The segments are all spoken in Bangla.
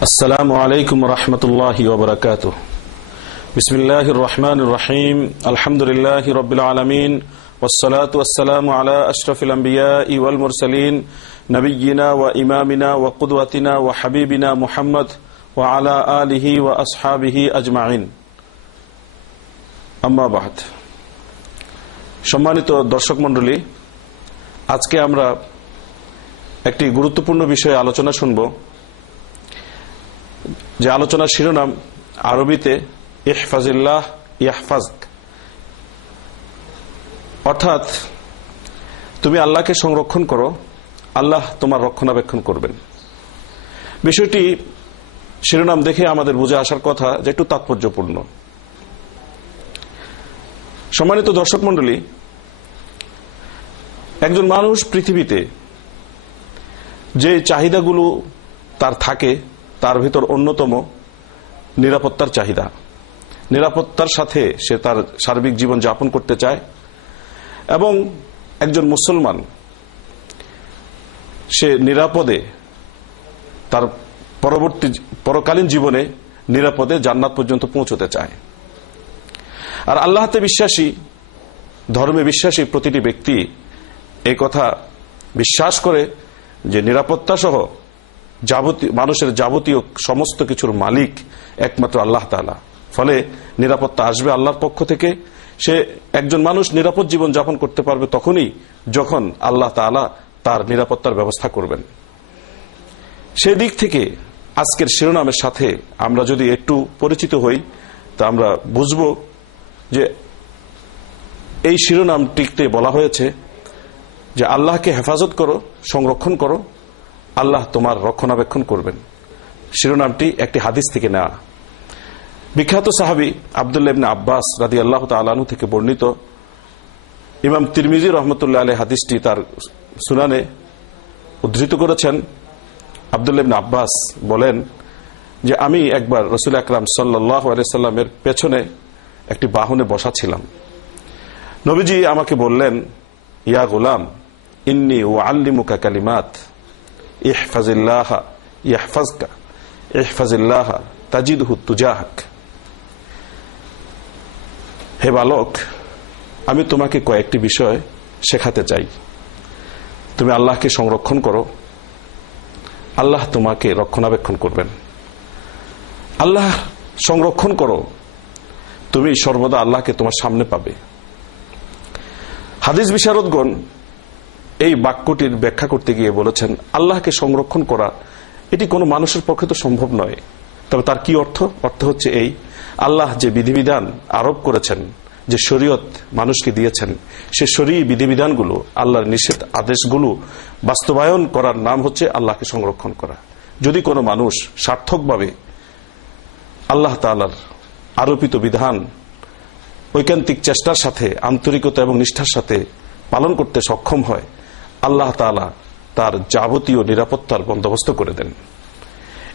السلام عليكم ورحمة الله وبركاته. بسم الله الرحمن الرحيم. الحمد لله رب العالمين والصلاة والسلام على أشرف الأنبياء والمرسلين نبينا وإمامنا وقدوتنا وحبيبنا محمد وعلى آله وأصحابه أجمعين. أما بعد. সম্মানিত দর্শক মণ্ডলী, আজকে আমরা একটি গুরুত্বপূর্ণ বিষয়ে আলোচনা শুনব, যে আলোচনার শিরোনাম আরবিতে ইহফাজিল্লাহ ইয়াহফাজক, অর্থাৎ তুমি আল্লাহকে সংরক্ষণ করো, আল্লাহ তোমার রক্ষণাবেক্ষণ করবেন। বিষয়টি শিরোনাম দেখে আমাদের বুঝে আসার কথা যে একটু তাৎপর্যপূর্ণ। সম্মানিত দর্শক মণ্ডলী, একজন মানুষ পৃথিবীতে যে চাহিদাগুলো তার থাকে তার ভিতর অন্যতম নিরাপত্তার চাহিদা। নিরাপত্তার সাথে সে তার সার্বিক জীবন যাপন করতে চায়, এবং একজন মুসলমান সে নিরাপদে তার পরকালীন জীবনে নিরাপদে জান্নাত পর্যন্ত পৌঁছতে চায়। আর আল্লাহতে বিশ্বাসী, ধর্মে বিশ্বাসী প্রতিটি ব্যক্তি এই কথা বিশ্বাস করে যে নিরাপত্তা সহ মানুষের যাবতীয় সমস্ত কিছুর মালিক একমাত্র আল্লাহ তাআলা। ফলে নিরাপত্তা আসবে আল্লাহর পক্ষ থেকে। সে একজন মানুষ নিরাপদ জীবন যাপন করতে পারবে তখনই যখন আল্লাহ তাআলা তার নিরাপত্তার ব্যবস্থা করবেন। সেদিক থেকে আজকের শিরোনামের সাথে আমরা যদি একটু পরিচিত হই, তা আমরা বুঝব যে এই শিরোনামটিতে বলা হয়েছে যে আল্লাহকে হেফাজত করো, সংরক্ষণ করো, আল্লাহ তোমার রক্ষণাবেক্ষণ করবেন। শিরোনামটি একটি হাদিস থেকে নেওয়া। বিখ্যাত সাহাবী আব্দুল্লাহ ইবনে আব্বাস রাদিয়াল্লাহু তাআলা আনহু থেকে বর্ণিত, ইমাম তিরমিজি রাহমাতুল্লাহ আলাইহি হাদিসটি তার সুনানে উদ্ধৃত করেছেন। আব্দুল্লাহ ইবনে আব্বাস বলেন যে আমি একবার রাসূল আকরাম সাল্লাল্লাহু আলাইহি সাল্লামের পেছনে একটি বাহনে বসা ছিলাম। নবীজি আমাকে বললেন, ইয়া গোলাম, ইন্নী উআল্লিমুকা কালিমাত ইহফাজিল্লাহ ইয়াহফাজকা ইহফাজিল্লাহ তাজিদহু তুজাহাক। হে বালক, আমি তোমাকে কয়েকটি বিষয় শেখাতে চাই। তুমি আল্লাহকে সংরক্ষণ করো, আল্লাহ তোমাকে রক্ষণাবেক্ষণ করবেন। আল্লাহ সংরক্ষণ করো, তুমি সর্বদা আল্লাহকে তোমার সামনে পাবে। হাদিস বিশারদগণ এই বাক্যটির ব্যাখ্যা করতে গিয়ে বলেছেন, আল্লাহকে সংরক্ষণ করা এটি কোনো মানুষের পক্ষে তো সম্ভব নয়। তবে তার কি অর্থ? অর্থ হচ্ছে এই, আল্লাহ যে বিধিবিধান আরোপ করেছেন, যে শরীয়ত মানুষকে দিয়েছেন, সে শরীয়ী বিধিবিধানগুলো, আল্লাহর নিষেধ আদেশগুলো বাস্তবায়ন করার নাম হচ্ছে আল্লাহকে সংরক্ষণ করা। যদি কোনো মানুষ সার্থকভাবে আল্লাহ তাআলার আরোপিত বিধান ঐকান্তিক চেষ্টার সাথে, আন্তরিকতা এবং নিষ্ঠার সাথে পালন করতে সক্ষম হয়, আল্লাহ তাআলা তার যাবতীয় নিরাপত্তার বন্দোবস্ত করে দেন।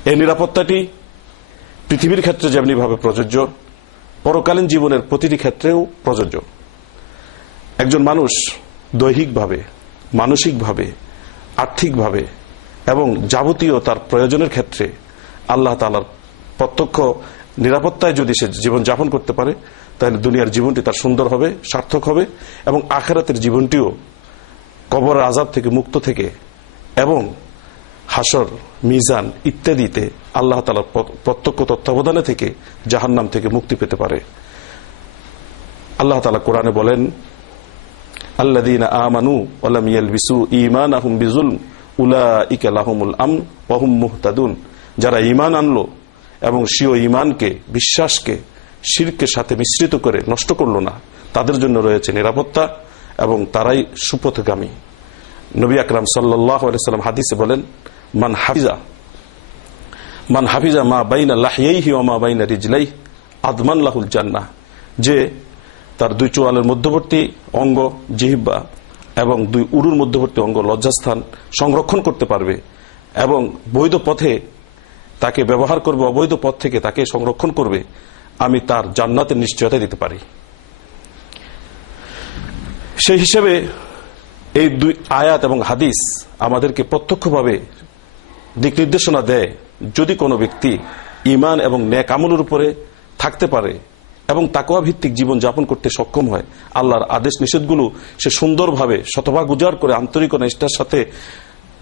এই নিরাপত্তাটি পৃথিবীর ক্ষেত্রে যেমনিভাবে প্রযোজ্য, পরকালীন জীবনের প্রতিটি ক্ষেত্রেও প্রযোজ্য। একজন মানুষ দৈহিকভাবে, মানসিকভাবে, আর্থিকভাবে এবং যাবতীয় তার প্রয়োজনের ক্ষেত্রে আল্লাহ তাআলার প্রত্যক্ষ নিরাপত্তায় যদি সে জীবন যাপন করতে পারে, তাহলে দুনিয়ার জীবনটি তার সুন্দর হবে, সার্থক হবে, এবং আখিরাতের জীবনটিও কবর আযাব থেকে মুক্ত থেকে এবং হাসর, মিজান ইত্যাদিতে আল্লাহ তাআলার প্রত্যক্ষ তত্ত্বাবধানে থেকে জাহান্নাম থেকে মুক্তি পেতে পারে। আল্লাহ তাআলা কোরআনে বলেন, আল্লাযীনা আমানু ওয়া লাম ইয়ালবিসু ঈমানাহুম বিযুলম উলাইকা লাহুমুল আমন ওয়া হুম মুহতাদুন। যারা ঈমান আনলো এবং স্বীয় ঈমানকে, বিশ্বাসকে শিরকের সাথে মিশ্রিত করে নষ্ট করল না, তাদের জন্য রয়েছে নিরাপত্তা এবং তারাই সুপথগামী। নবী আকরাম সাল্লাল্লাহু আলাইহি সাল্লাম হাদিসে বলেন, মান হাফিজা মা বাইনা লাহইহি ওয়া মা বাইনা রিজলাইহি আদমান লাহুল জান্নাহ। যে তার দুই চোয়ালের মধ্যবর্তী অঙ্গ জিহ্বা এবং দুই উরুর মধ্যবর্তী অঙ্গ লজ্জাস্থান সংরক্ষণ করতে পারবে এবং বৈধ পথে তাকে ব্যবহার করবে, অবৈধ পথ থেকে তাকে সংরক্ষণ করবে, আমি তার জান্নাতের নিশ্চয়তা দিতে পারি। সেই হিসেবে এই দুই আয়াত এবং হাদিস আমাদেরকে প্রত্যক্ষভাবে দিক নির্দেশনা দেয় যদি কোনো ব্যক্তি ঈমান এবং নেক আমলের উপরে থাকতে পারে এবং তাকওয়া ভিত্তিক জীবন যাপন করতে সক্ষম হয়, আল্লাহর আদেশ নিষেধগুলো সে সুন্দরভাবে শতভাগ উজাড় করে আন্তরিক ও নিষ্ঠার সাথে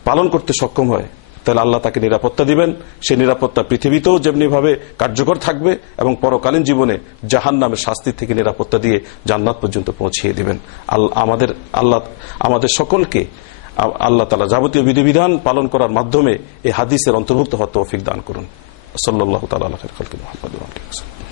পালন করতে সক্ষম হয়, তাহলে আল্লাহ তাকে নিরাপত্তা দিবেন। সেই নিরাপত্তা পৃথিবীতেও যেমনি ভাবে কার্যকর থাকবে এবং পরকালীন জীবনে জাহান্নামের শাস্তি থেকে নিরাপত্তা দিয়ে জান্নাত পর্যন্ত পৌঁছিয়ে দিবেন। আল্লাহ আমাদের সকলকে আল্লাহ তাআলা যাবতীয় বিধিবিধান পালন করার মাধ্যমে এই হাদিসের অন্তর্ভুক্ত হওয়ার তৌফিক দান করুন। সাল্লাল্লাহু তাআলা আলা খায়রিল খালকি মুহাম্মাদ ওয়া আলিহি ওয়া সাল্লাম।